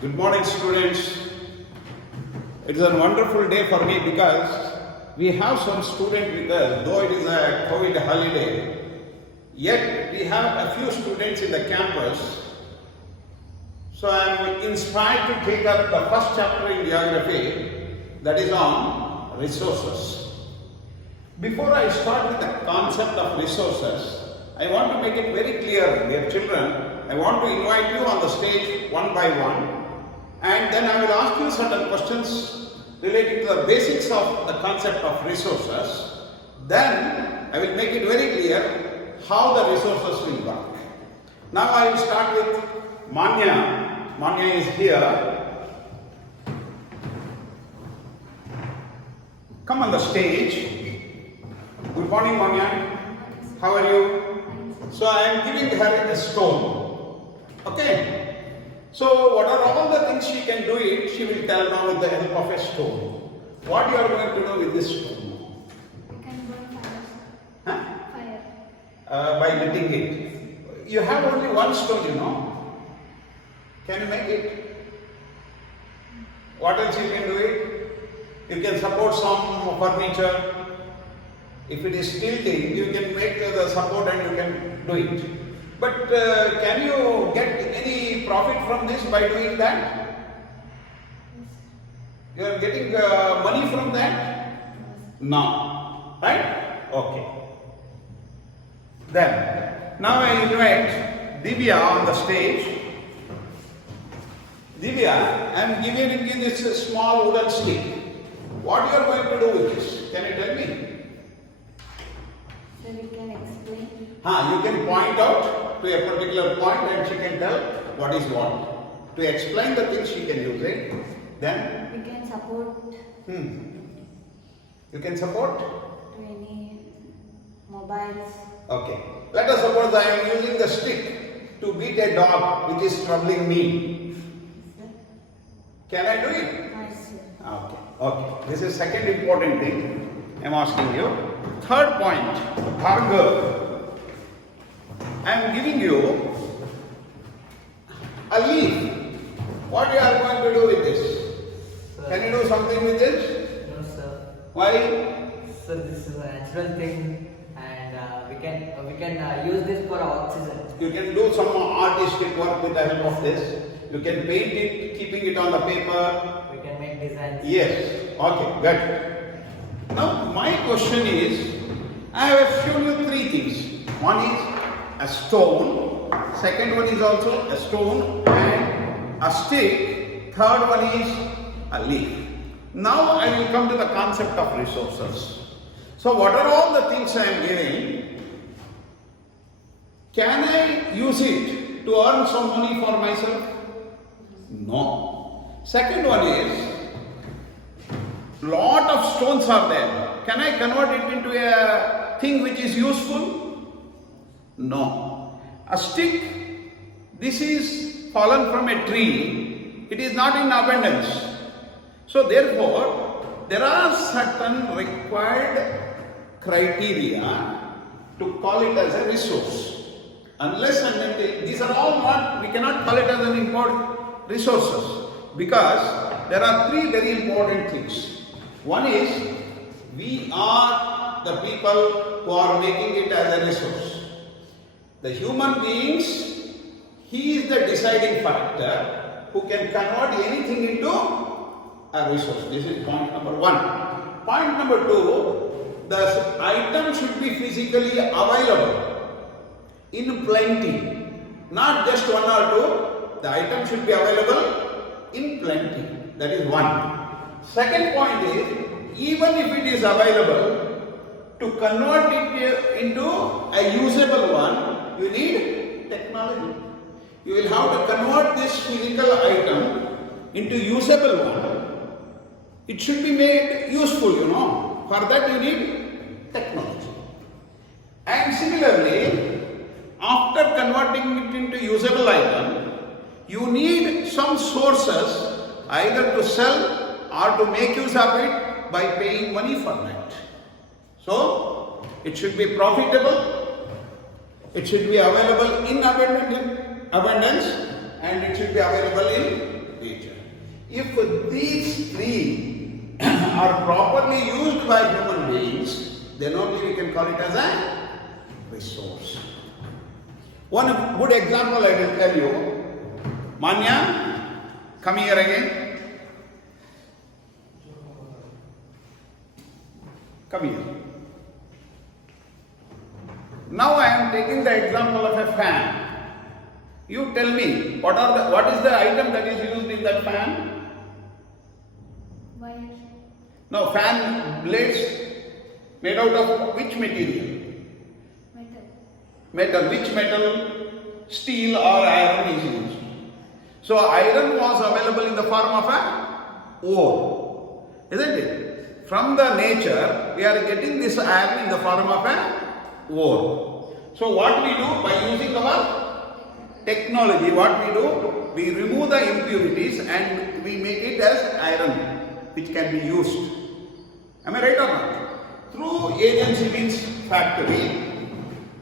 Good morning, students. It is a wonderful day for me because we have some student with us, though it is a COVID holiday. Yet we have a few students in the campus. So I am inspired to take up the first chapter in geography, that is on resources. Before I start with the concept of resources, I want to make it very clear, dear children. I want to invite you on the stage one by one. And then I will ask you certain questions relating to the basics of the concept of resources. Then I will make it very clear how the resources will work. Now I will start with Manya. Manya is here. Come on the stage. Good morning, Manya. How are you? So I am giving her a stone. Okay. So what are all the things she can do it, she will tell now with the help of a stone. What you are going to do with this stone? I can burn fire. Huh? Fire. By letting it. You have only one stone, you know. Can you make it? What else you can do it? You can support some furniture. If it is tilting, you can make the support and you can do it. But can you get any profit from this by doing that? You are getting money from that? No. Right? Okay. Then, now I invite Divya on the stage. Divya, I am giving you this small wooden stick. What you are going to do with this? Can you tell me? So we can explain. You can point out to a particular point and she can tell what is what. To explain the things she can use it. Then We can support you can support. to any mobiles. Okay. Let us suppose I am using the stick to beat a dog which is troubling me. Can I do it? Nice. Okay. Okay. This is second important thing I am asking you. Third point, Bhargav. I am giving you a leaf. What you are going to do with this? Sir. Can you do something with this? No, sir. Why? Sir, this is a natural thing, and we can use this for oxygen. You can do some artistic work with the help of this. You can paint it, keeping it on the paper. We can make designs. Yes. Okay, good. Now my question is, I have shown you three things. One is a stone, second one is also a stone and a stick, third one is a leaf. Now I will come to the concept of resources. So what are all the things I am giving? Can I use it to earn some money for myself? No. Second one is, lot of stones are there. Can I convert it into a thing which is useful? No. A stick, this is fallen from a tree. It is not in abundance. So therefore, there are certain required criteria to call it as a resource. Unless and until, these are all not, we cannot call it as an important resources, because there are three very important things. One is, we are the people who are making it as a resource. The human beings, he is the deciding factor who can convert anything into a resource. This is point number one. Point number two, the item should be physically available in plenty, not just one or two. The item should be available in plenty. That is one. Second point is, even if it is available, to convert it into a usable one, you need technology. You will have to convert this physical item into usable one. It should be made useful, you know. For that you need technology. And similarly, after converting it into usable item, you need some sources either to sell or to make use of it by paying money for that. So, it should be profitable, it should be available in abundance, and it should be available in nature. If these three are properly used by human beings, then only we can call it as a resource. One good example I will tell you. Manya, come here again. Come here. Now I am taking the example of a fan. You tell me, what is the item that is used in that fan? Wire. No, fan blades made out of which material? Metal. Metal. Which metal? Steel or iron is used. So iron was available in the form of a ore, isn't it? From the nature, we are getting this iron in the form of a ore. So what we do by using our technology, what we do, we remove the impurities and we make it as iron, which can be used. Am I right or not? Through agency means factory,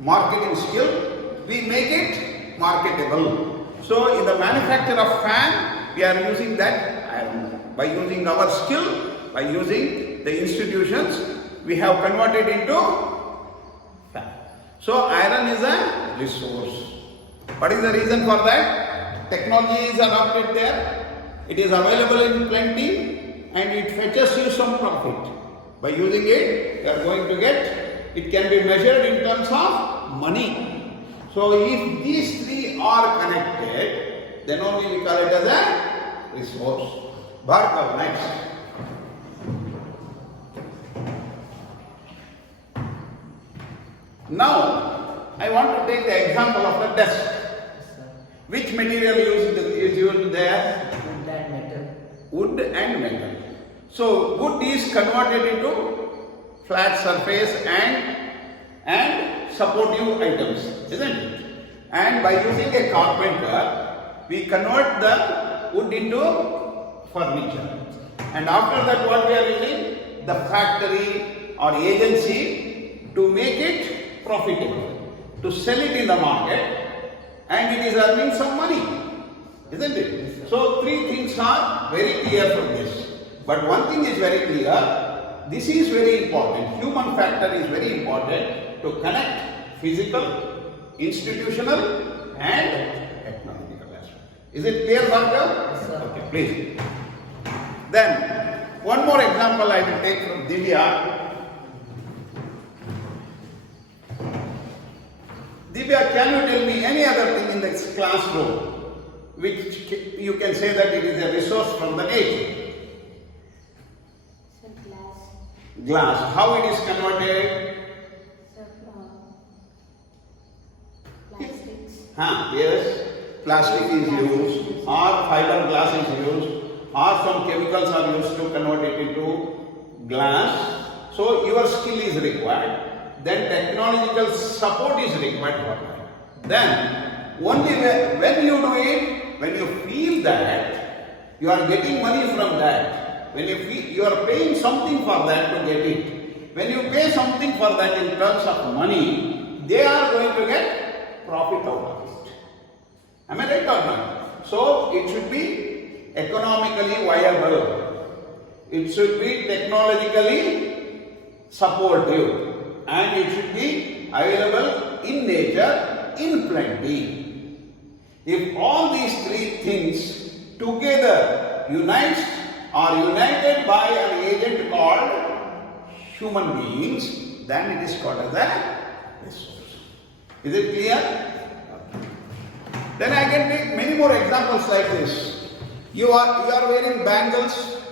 marketing skill, we make it marketable. So in the manufacture of fan, we are using that iron. By using our skill, by using the institutions, we have converted into fan. So iron is a resource. What is the reason for that? Technologies are updated there. It is available in plenty and it fetches you some profit. By using it, you are going to get, it can be measured in terms of money. So if these three are connected, then only we call it as a resource. Bhargav, next. Now, I want to take the example of the desk. Which material is used there? Wood and metal. Wood and metal. So wood is converted into flat surface and supportive items, isn't it? And by using a carpenter, we convert the wood into furniture. And after that, what we are using? The factory or agency to make it profitable, to sell it in the market, and it is earning some money, isn't it? So three things are very clear from this. But one thing is very clear, this is very important. Human factor is very important to connect physical, institutional and technological aspect. Is it clear, Bhargav? Yes, sir. Okay, please. Then, one more example I will take from Divya. Divya, can you tell me any other thing in this classroom which you can say that it is a resource from the nature? So glass. Glass. How it is converted? So plastics. Yes. Plastic is used, or fiberglass is used, or some chemicals are used to convert it into glass. So your skill is required. Then technological support is required for that. Then only when you do it, when you feel that you are getting money from that, when you feel you are paying something for that to get it, when you pay something for that in terms of money, they are going to get profit out of it. Am I right or not? So it should be economically viable. It should be technologically supportive. And it should be available in nature in plenty. If all these three things together are united by an agent called human beings, then it is called as a resource. Is it clear? Then I can take many more examples like this. You are wearing bangles,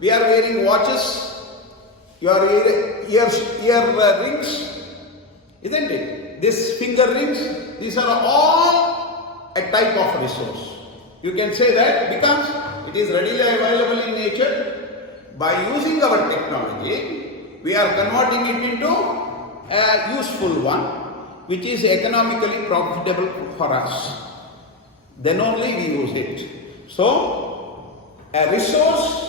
we are wearing watches, you are wearing ear rings, isn't it? These finger rings, these are all a type of resource. You can say that because it is readily available in nature. By using our technology, we are converting it into a useful one, which is economically profitable for us. Then only we use it. So, a resource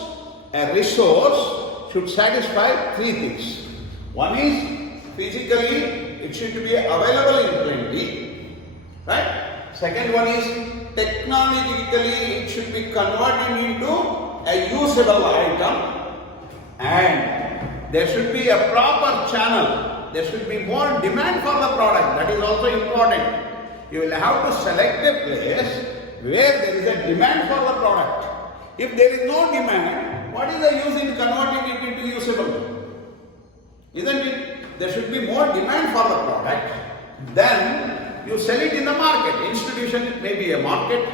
should satisfy three things. One is physically, it should be available in plenty, right? Second one is technologically it should be converted into a usable item, and there should be a proper channel. There should be more demand for the product. That is also important. You will have to select a place where there is a demand for the product. If there is no demand, what is the use in converting it into usable? Isn't it? There should be more demand for the product. Then you sell it in the market. Institution may be a market,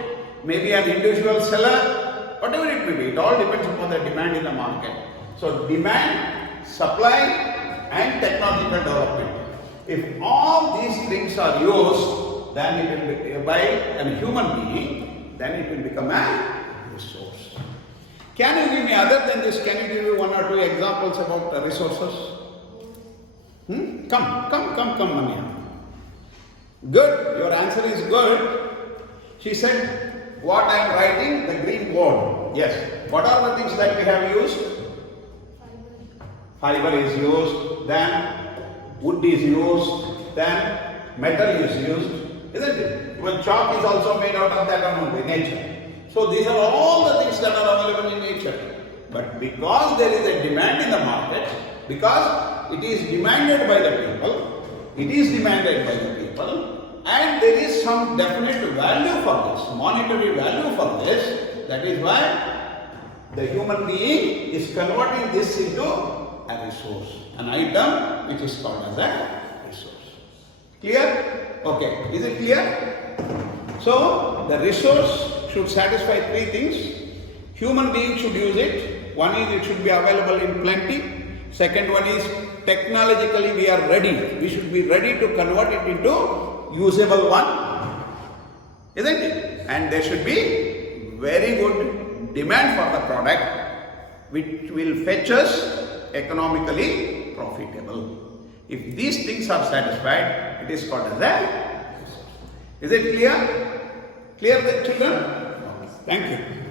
maybe an individual seller, whatever it may be. It all depends upon the demand in the market. So demand, supply, and technological development. If all these things are used, then it will be by a human being, then it will become a resource. Can you give me, other than this, can you give me one or two examples about the resources? Come, Mania. Good, your answer is good. She said, what I am writing, the green board. Yes. What are the things that we have used? Fiber. Fiber is used, then wood is used, then metal is used, isn't it? Even chalk is also made out of that only, nature. So these are all the things that are available in nature. But because there is a demand in the market, because it is demanded by the people, and there is some definite value for this, monetary value for this, that is why the human being is converting this into a resource, an item which is called as a resource. Clear? Okay. Is it clear? So, the resource should satisfy three things. Human being should use it. One is it should be available in plenty. Second one is technologically we are ready. We should be ready to convert it into usable one. Isn't it? And there should be very good demand for the product which will fetch us economically profitable. If these things are satisfied, it is called as a resource. Is it clear? Clear, children? Thank you.